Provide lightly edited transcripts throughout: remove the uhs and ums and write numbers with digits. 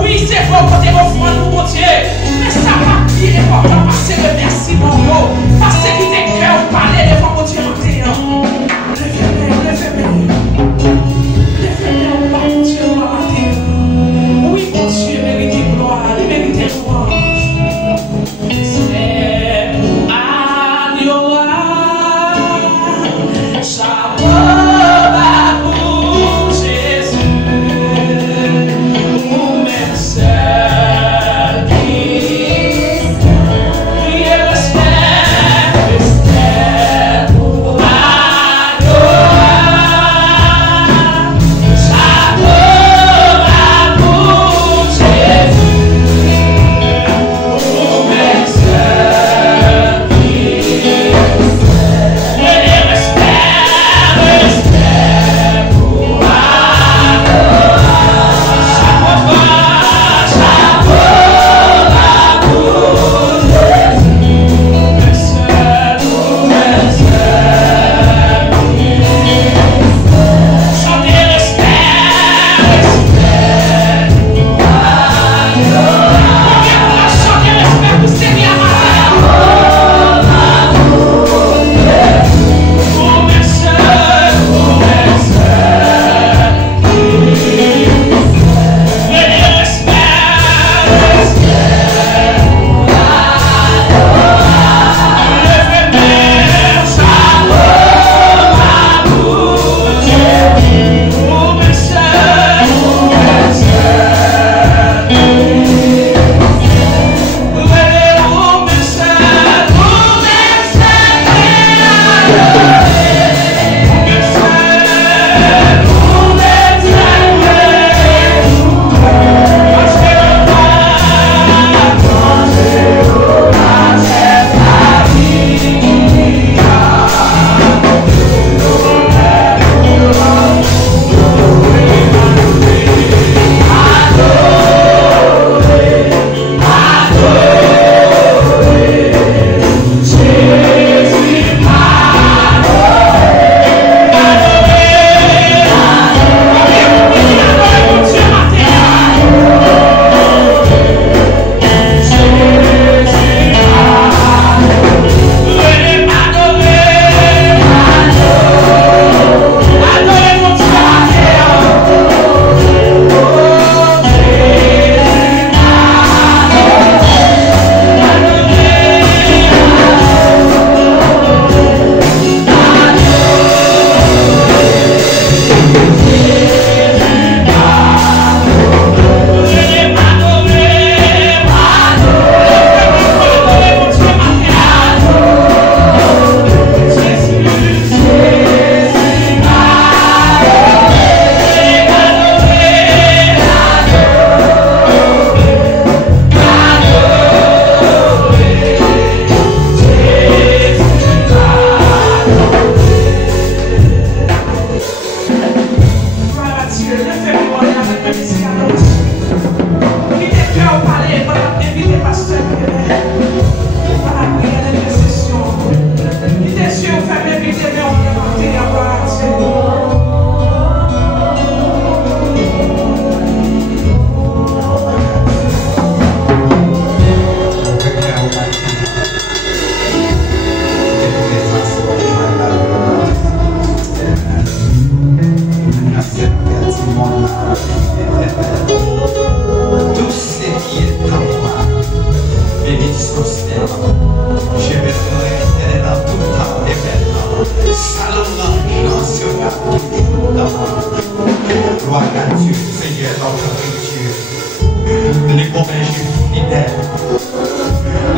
Oui, c'est fort côté offrande pour mon Dieu. Mais ça va plus important parce que merci mon Dieu. Parce que qui t'es cœur parler devant mon Dieu maintenant. Lève-moi, mon Dieu, matin. Oui, mon Dieu, méritez gloire, méritez louange.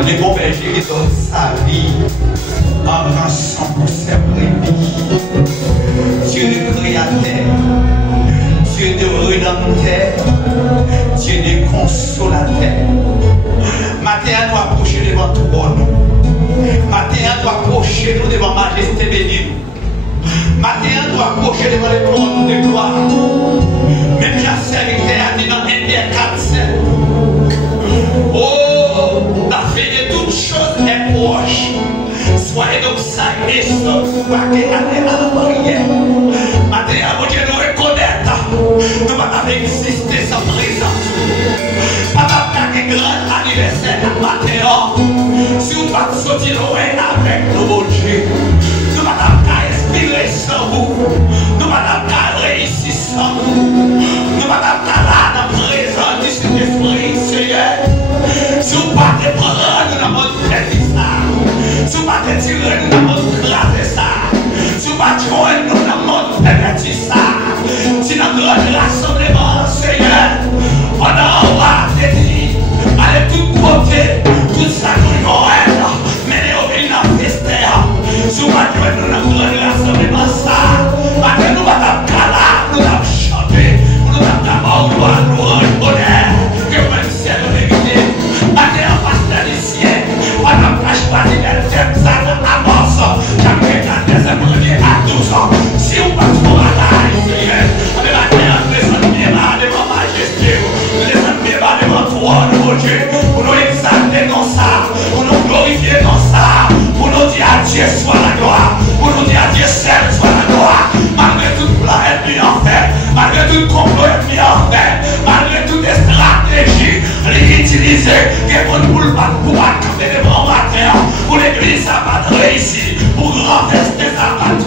Les bons bergers qui donnent sa vie en rançon pour ses brebis. Dieu de créateur, Dieu de rédempteur, Dieu de consolateur. Matin, nous approcher devant trône. Matin, nous approcher nous devant majesté bénie. Matin, nous approcher devant le trône de gloire. Même la serviteur a dit dans 1 Pierre 4:7. Oh, la fin de toutes choses est proche. Soyez donc sacrés, sauf pour marquer à la prière. Matin, avant que nous reconnaître, nous ne pouvons pas exister sans présence. mon Dieu, pour nous exalter dans ça, pour nous glorifier dans ça, pour nous dire à Dieu soit la gloire, pour nous dire à Dieu seul soit la gloire, malgré tout plan ennemi en fait, malgré tout complot ennemi en fait, malgré toutes les stratégies, les utiliser, pour ne pas pouvoir camper devant la terre, pour l'église à pas réussir, pour renverser sa patte,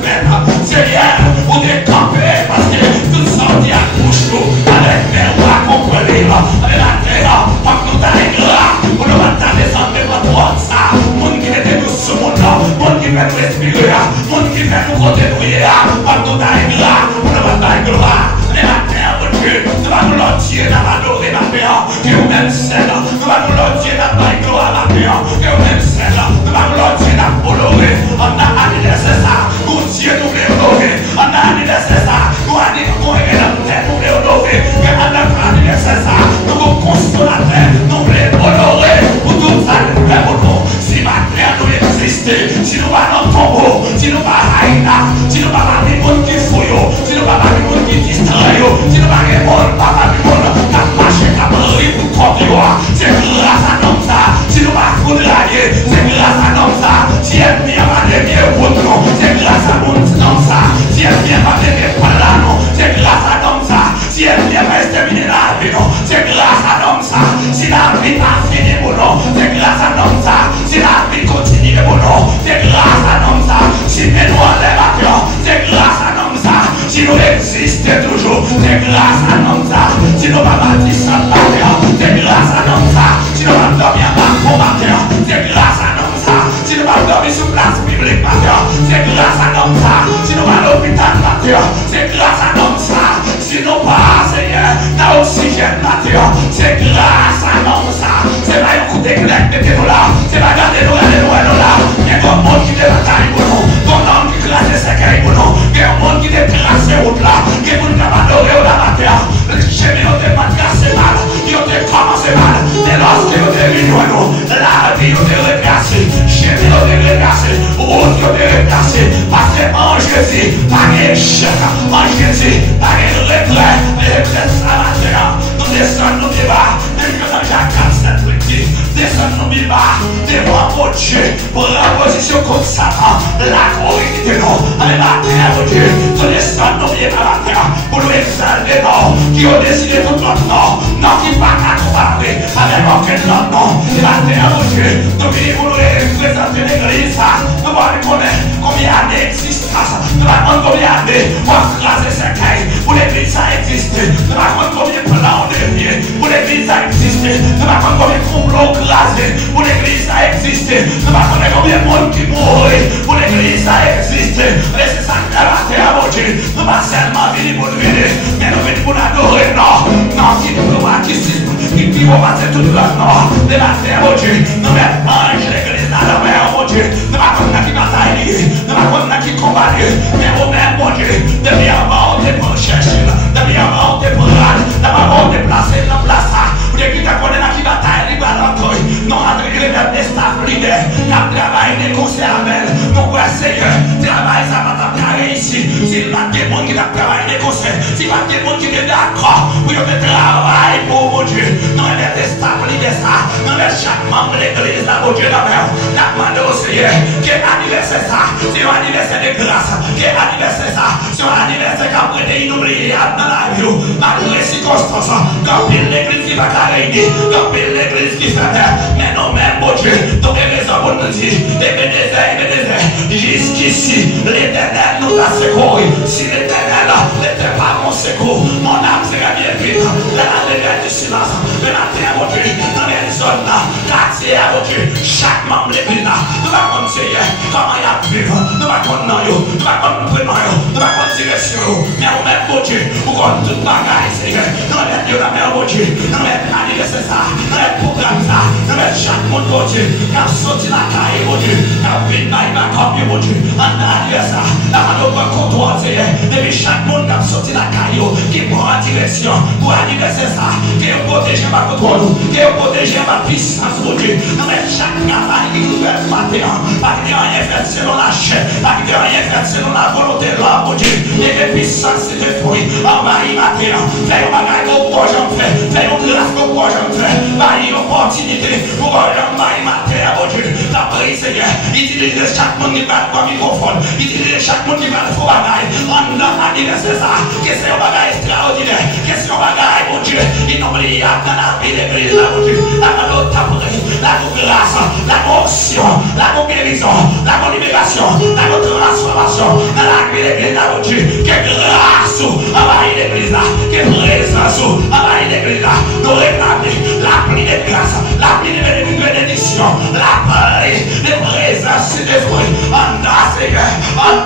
Seigneur, pour décamper, parce que tout sorti à couche, avec mes rois contre les avec la terre, parce que nous t'avons gras, pour nous mettre descendre devant toi, ça, monde qui était tout ce monde, monde qui fait nous respirer, monde qui fait nous contribuer, parce que nous t'avons gras, pour nous mettre gloire, mais la terre, mon Dieu, nous allons nous l'entier, nous allons adorer ma terre, que vous-même celle, nous allons nous l'entier, nous allons gloire ma terre, que vous-même celle, nous allons nous l'entier, nous allons honorer, on a anniversaire ça, mon Dieu, nous voulons honorer, on a anniversaire ça, nous allons aimer la terre, nous voulons honorer, que on a anniversaire ça, nous voulons construire la terre, nous voulons honorer, pour tout ça, nous voulons, si ma terre nous existe, si nous allons tomber, si nous allons haïna, si nous allons des monde qui fouillent, si nous allons des monde qui distraient, si nous allons des monde, papa du monde, qui a marché, qui a brûlé pour contre c'est grâce à nous ça, si nous allons foudroyer, c'est grâce à nous ça, si elle vient à les mieux pour nous, c'est grâce à nous ça, si elle vient à les mieux pour là, c'est grâce à nous ça, si elle vient à exterminer la vie, c'est grâce à nous ça, si la vie a fini pour nous, c'est grâce à nous ça, si la vie continue pour nous, c'est grâce à nous ça, si nous enlève à cœur, c'est grâce à nous ça, si nous existons toujours, c'est grâce à nous ça, si nous pas bâtir sans terre, c'est grâce à nous ça, si nous pas dormir en matin, c'est grâce à nous ça, si nous pas dormir sur place publique matin, c'est grâce à nous ça, si nous pas l'hôpital matin, c'est grâce à nous ça, si nous pas Seigneur, dans l'oxygène matin, c'est grâce à nous ça, c'est pas écouter clair, mettez-nous là, c'est pas garder nous là, il y a un monde qui te bataille pour nous, ton homme qui classe ses cailles pour nous, il y a un monde qui te trace route là, il y a un monde qui va adorer la matin, le chemin on te pas cassé mal, il te commencé mal, et lorsque vous te réunissez nous, la vie vous te replace, chemin vous te replace, route vous te replace, parce que en Jésus, pas d'échec, en Jésus, pas de retrait, ça matin, nous descendons nous débats, même que dans Jacques 47 descendons nous débats, devant mon Dieu, pour la position contre Satan, la corrigée de nous, avec la terre, mon Dieu, nous descendons nous débats la terre, pour nous exalter, non, qui ont décidé tout notre nom, non, qui ne va pas comparer avec aucun autre nom, et la terre, mon Dieu, nous venons pour nous représenter l'église, nous allons connaître combien d'existence, nous allons combien d'années, pour écraser ces cailles, pour l'église ça existe, nous allons combien de plans de vie, pour l'église ça existe, nous allons combien de complots crasés, pour l'église ça existe, nous allons combien de monde qui mourrait, pour l'église ça existe, laissez ça à la terre, mon Dieu, nous allons seulement venir pour nous venir, mais nous venons pour adorer, non, qui nous va, qui vont passer toute la noix de la terre, mon Dieu, nous allons manger l'église dans la mer, mon Dieu, nous allons qui bataille, nous allons qui combat, mais vous-même, mon Dieu, depuis avant, on te cherche, depuis avant, on te prend, depuis avant, on te place, dans place, vous qui te connaissez qui bataille, les ballons, non, avec les mêmes des staff leaders, qui travaillent des conseils avec, nous pouvons Seigneur, travail, ça va t'apprendre ici, s'il n'y a pas de monde qui travaille des conseils, s'il n'y a pas de monde qui est d'accord, pour te travailler pour mon Dieu, non, mais des staff leaders, ça, non, mais chaque membre de l'église, là, mon Dieu, la demande au Seigneur, quel anniversaire ça, c'est un anniversaire de grâce, quel anniversaire ça, c'est un anniversaire qu'après des inoubliables dans la vie, malgré les circonstances, quand pile l'église qui va t'arrêter, quand pile l'église qui fait, mais non, même, mon Dieu, donc les raisons pour nous dire, jusqu'ici, l'Éternel nous a secouru, si l'Éternel n'était pas mon secours, mon âme serait bien vite, la lumière du silence, le matin, mon Dieu, dans les zones là, la terre, mon Dieu, chaque membre de l'église là, nous va conseiller comment il a vécu, nous va connaître, nous va connaître, nous va connaître direction, mais on met mon Dieu, pour qu'on tout bagaille, Seigneur, nous mettons la main, mon Dieu, nous mettons l'anniversaire ça, nous mettons le programme ça, nous mettons chaque monde, mon Dieu, qui a sorti la caille, mon Dieu, qui a pris ma copie, mon Dieu, en arrière ça, la mano va contourner, depuis chaque monde qui a sorti la caille, qui prend en direction, pour anniversaire ça, qui est protégé par contrôle, qui est protégé par puissance, mon Dieu, dans chaque campagne qui nous fait matin, pas qu'il n'y a rien fait selon la chair, pas qu'il n'y a rien fait selon la volonté de l'homme, mon Dieu, et que puissance se détruit, en bas, il matin, fais un bagage qu'on pourra jamais faire, fais une grâce qu'on pourra jamais faire, pas une opportunité pour un bail matin, mon Dieu, la prise, Seigneur, utilise chaque monde qui va pour microphone, utilise chaque monde qui va pour bagage, en anniversaire ça, que c'est un bagage extraordinaire, que c'est un bagage, mon Dieu, inoubliable dans la vie de l'église, mon Dieu, la grâce, la onction, la guérison, la libération, la transformation dans la vie de l'église, mon Dieu, que grâce envahit l'église là, que présence envahit l'église là, nous réclamer la pluie de grâce, la pluie de bénédiction, la pluie de présence de l'esprit, en Seigneur, en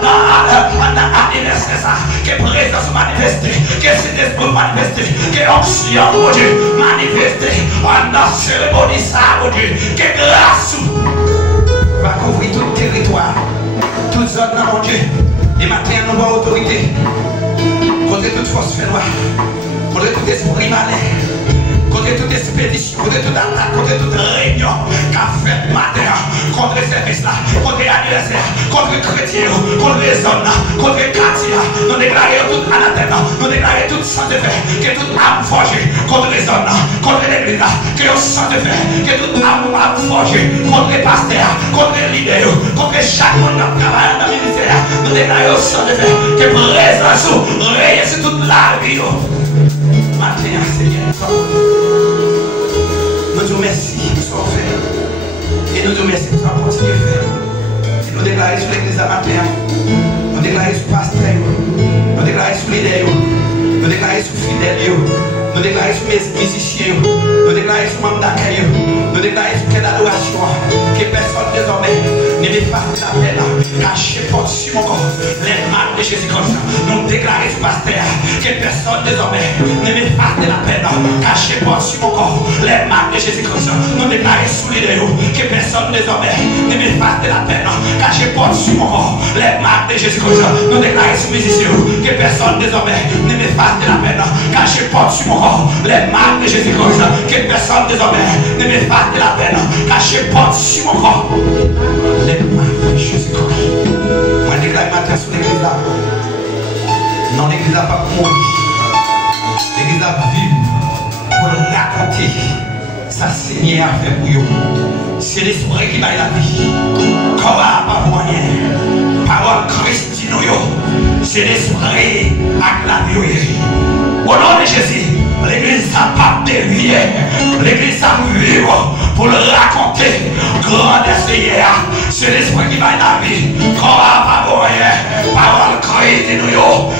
anniversaire ça, que présence manifestée, que cet esprit manifesté, que onction, mon Dieu, manifestée, en cérémonie ça, mon Dieu, que grâce va couvrir tout le territoire, toute zone, mon Dieu, et maintenant nous avons autorité, contre toute force fait noire, contre tout esprit malin, contre toute expédition, contre toute attaque, contre toute réunion qu'a fait matin, contre les services là, contre les anniversaires, contre les chrétiens, contre les hommes, contre les quartiers, nous déclarons tout anathème, nous déclarons tout sang de fer, que toute âme forgée contre les hommes, contre l'église, que le sang de fer, que toute âme forgée contre les pasteurs, contre les leaders, contre chaque monde qui travaille dans le ministère, nous déclarons sang de fer, que présence règne sur toute la vie. Matin, Seigneur, nous disons merci pour ce qu'on fait. Et nous disons merci pour ce qu'on continue à faire. Et nous déclarons sur l'église à matin. Nous déclarons sur le pasteur. Nous déclarons sur les leaders. Nous déclarons sur les fidèles. Nous déclarons sur les musiciens. Nous déclarons sur les membres d'accueil. Nous déclarons sur quelle adoration. Que personne désormais ne m'efface la peine. Caché porte sur mon corps les marques de Jésus-Christ. Nous déclarons sur le pasteur. Que personne désormais ne m'efface la peine. Caché porte sur mon corps les marques de Jésus-Christ. Nous déclarons sur les leaders. Que personne désormais ne m'efface la peine. Caché porte sur mon corps les marques de Jésus-Christ. Nous déclarons sur les musiciens. Que personne désormais ne m'efface la peine. Caché porte sur mon corps les marques de Jésus-Christ. Que personne désormais ne m'efface la peine. Caché porte sur mon corps les marques de Jésus-Christ. Moi, je déclare matin sur l'église là. Non, l'église là pas pour mourir. L'église là vivre pour raconter sa Seigneur a fait pour vous. C'est l'esprit qui va la vie. Corps pas moyen. Parole Christine, c'est l'esprit avec la vie. Au nom de Jésus, l'église n'a pas dévié. L'église a vivre pour le raconter. Grand Seigneur, c'est l'esprit qui va la vie. Corps pas moyen. Parole Christine,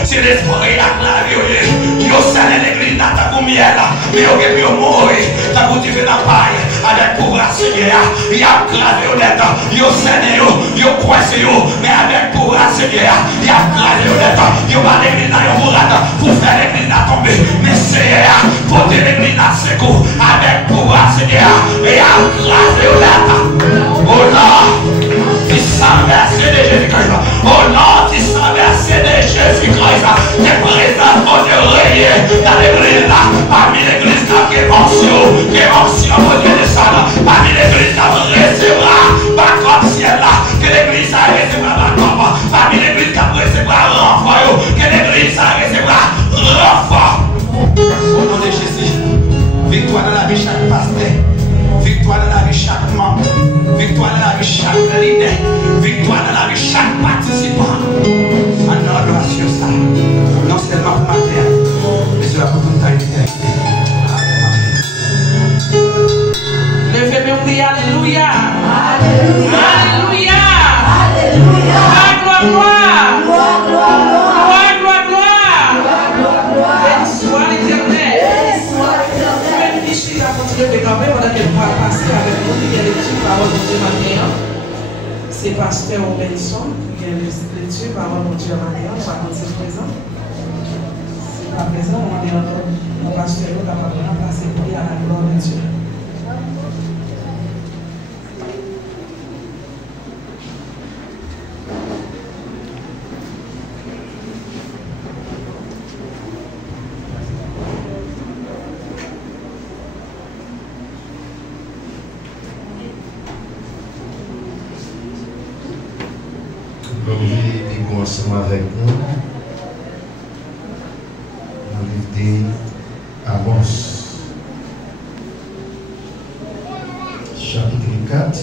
c'est l'esprit avec la vie. Yo c'est l'église n'a pas de miel. Mais yo mourir. T'as cultivé la paille avec pouvoir Seigneur. Il y a gravé honnête. Yo saigné yo coincé mais avec pouvoir Seigneur. Il y a gravé honnête. Yo va l'église dans yo bourrade pour faire l'église à tomber. Mais Seigneur, pour l'église à secours avec pouvoir Seigneur. Et à gravé honnête. Au nom du sang versé de Jésus-Christ. Au nom du sang versé de Jésus-Christ. Tes présents vont te régner dans l'église là. Parmi l'église là qui est onction, mon Dieu de sang. Parmi l'église là, recevra par comme ciel là. Que l'église a recevra par comme. Parmi l'église là, recevra renfort. Que l'église a recevra renfort. Au nom de Jésus, victoire dans la vie chaque pasteur. Victoire dans la vie chaque membre. Victoire dans la vie chaque leader. Victoire dans la vie chaque participant. En adoration ça. Non seulement pour ma terre, mais cela pour toute ta éternité. Levez-moi, on dit Alléluia. Alléluia. Alléluia. Alléluia. Gloire, gloire. Gloire, gloire, gloire. Gloire, gloire, gloire. Béni soit l'Éternel. Béni soit l'Éternel. Même Michel a continué de camper pendant qu'elle va passer avec nous. Il y a les petites paroles de Dieu matin. C'est pasteur Benson. Il y a les petites paroles de Dieu matin. On va continuer présent. C'est pas présent. On est en pasteur. On va passer pour lui à la gloire de Dieu. Nous vivons ensemble avec nous. Nous vivons Amos. Chapitre 4.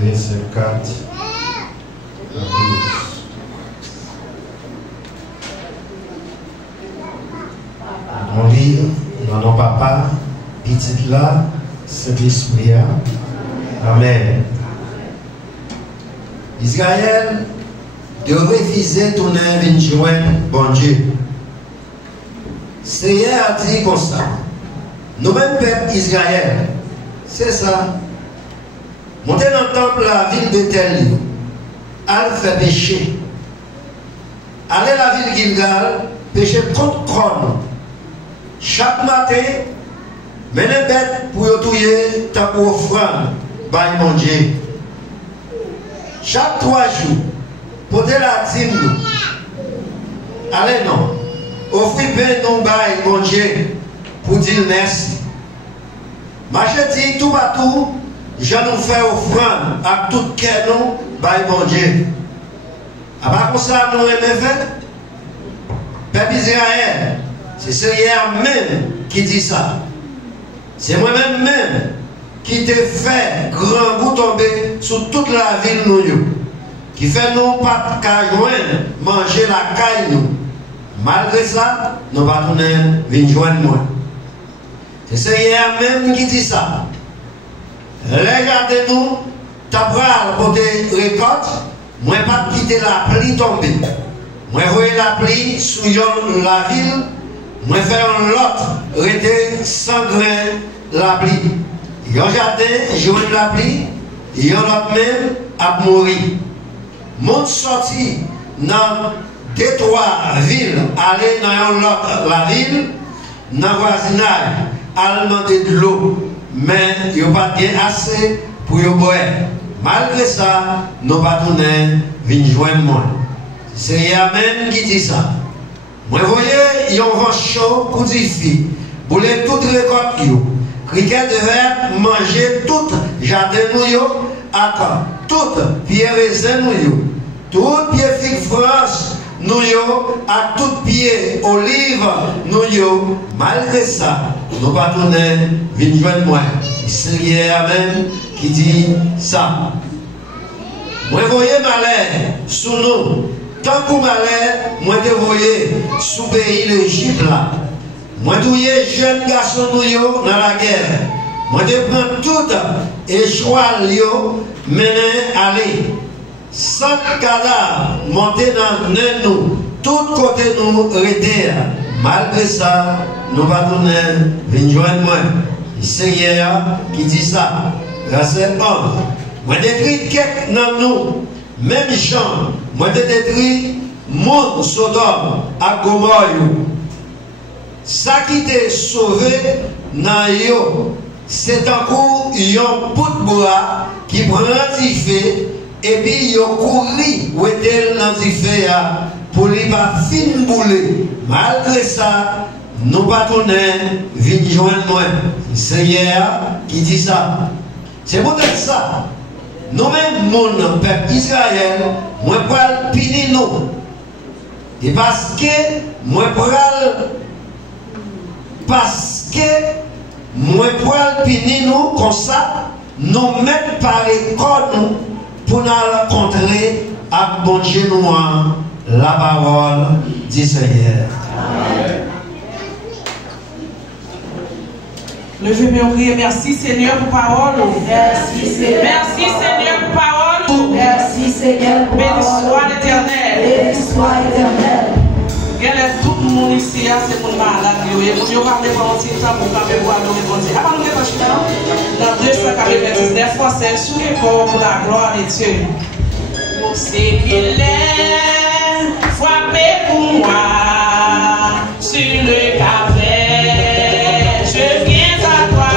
Verset 4 à 12. On lit dans nos papas, petit là, cet esprit. Amen. Israël de refuser ton venir joindre bon Dieu. Seigneur a dit comme ça. Nous-mêmes, peuple Israël, c'est ça. Montez dans le temple la ville de Tel, allez faire péché. Allez la ville Gilgal, péché contre Kron. Chaque matin, menez bête pour y touiller ta pour offrande, by mon Dieu. Chaque 3 jours, portez la dîme. Allez non, offrez pain non by mon Dieu pour dire merci. Marchez tout partout. Je nous fais offrande à tout cœur, nous, by mon Dieu. À part comme ça, nous aimons faire. Peuple Israël, c'est Seigneur même qui dit ça. C'est moi-même même qui te fait grand goût tomber sur toute la ville, nous. Qui fait nous pas qu'à joindre, manger la caille, nous. Malgré ça, nous ne pouvons pas venir joindre moi. C'est Seigneur même qui dit ça. Regardez-nous, ta bras pour des récoltes, moi pas quitter la pluie tomber. Moi voyez la pluie sous la ville, moi faire l'autre, rester sans grain la pluie. Yon jardin, joue la pluie, yon l'autre même à mourir. Mon sorti dans 2-3 villes, aller dans l'autre la ville, dans le voisinage, à demander de l'eau. Mais il n'y a pas bien assez pour y boire. Malgré ça, nous ne pas venir joindre moi. C'est Yahweh qui dit ça. Vous voyez, il y a un vent chaud pour dire filles. Pour les toutes récoltes, cricket devait manger tout jardin nous, à tout pied raisin nous, tout pied figue France nous, à tout pied olive nous, malgré ça. Nous ne pas venir joindre moi. C'est Yahweh qui dit ça. Moi, voyez malheur sous nous. Tant que malheur, moi, te voyez sous le pays l'Égypte là. Moi, te voyez jeunes garçons dans la guerre. Moi, te prends tout et choix mener aller. 100 cadavres monter dans nous. Tout côté nous arrêter. Malgré ça, nous ne pas venir joindre moi. C'est Seigneur qui dit ça. Verset 11. Moi, détruis quelques dans nous. Même gens, moi, détruis monde Sodome à Gomorrhe. Ça qui t'a sauvé dans yo, c'est encore un bout de bois qui prend l'antifé et puis yo couru où était l'antifé pour lui pas fin bouler. Malgré ça, nous ne pas venir joindre moi. C'est Seigneur qui dit ça. C'est peut-être ça. Nous-mêmes, mon peuple Israël, moi, pour le punir nous. Et parce que moi, pour le punir nous, comme ça, nous mettons par l'école nous pour nous rencontrer avec bon Dieu nous, la parole du Seigneur. Amen. Levez-moi en prière. Merci Seigneur pour parole. Merci Seigneur. Merci Seigneur pour parole. Merci Seigneur pour parole. Béni soit l'Éternel. Béni soit l'Éternel. Regardez tout le monde ici, c'est mon malade. Et mon Dieu va me prendre un petit temps pour me voir dans mon Dieu. Avant de nous détacher dans 299 Français sur les corps pour la gloire de Dieu. Pour ce qu'il est, frappé pour moi sur le café. Je viens à toi,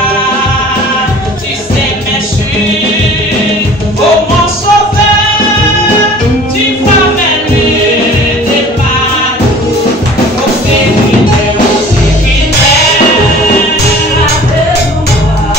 tu sais mes chutes, oh mon sauveur, tu vas m'aider tes pas, oh c'est qu'il est, frappé pour moi,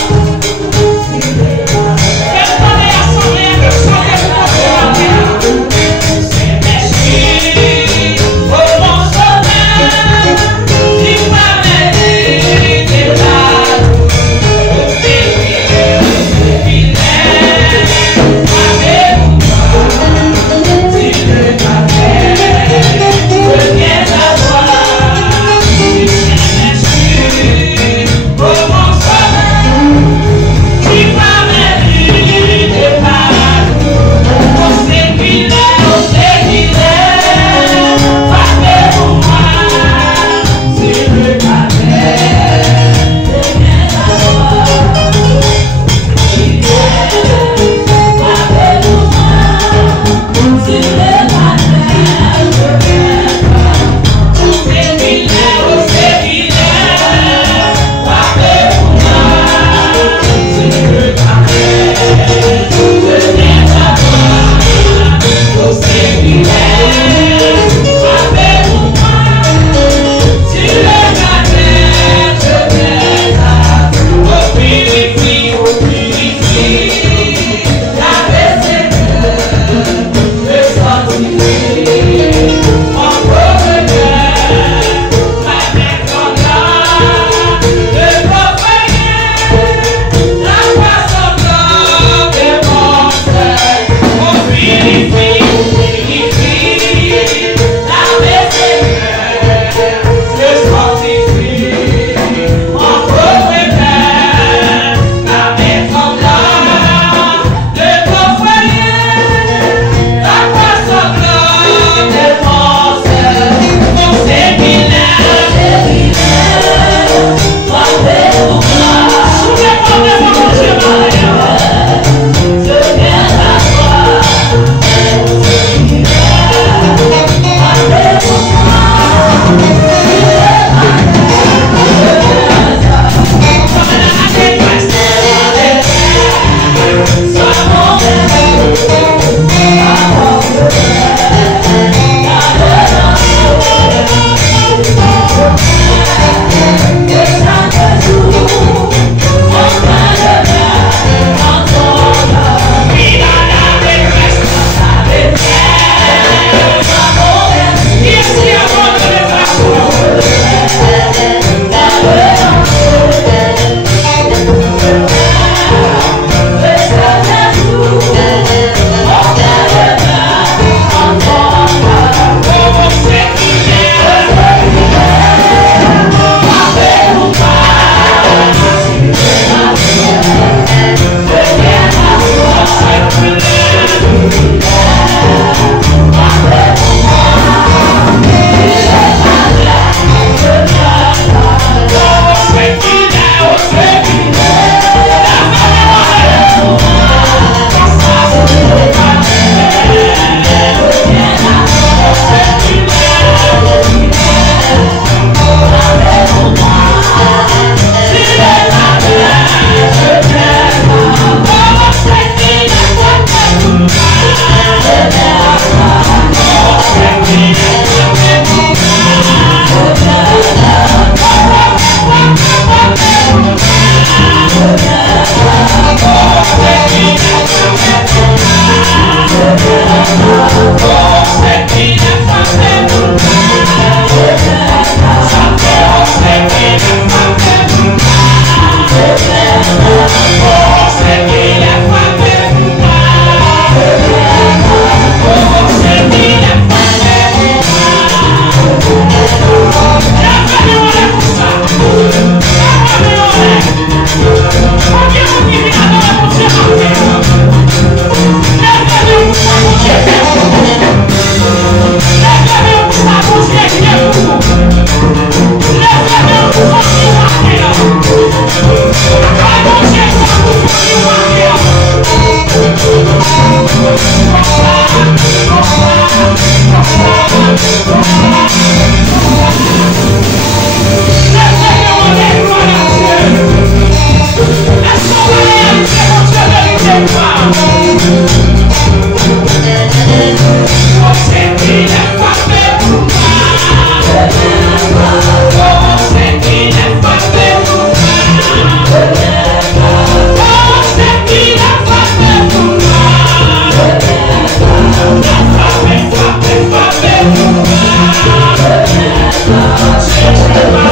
Change my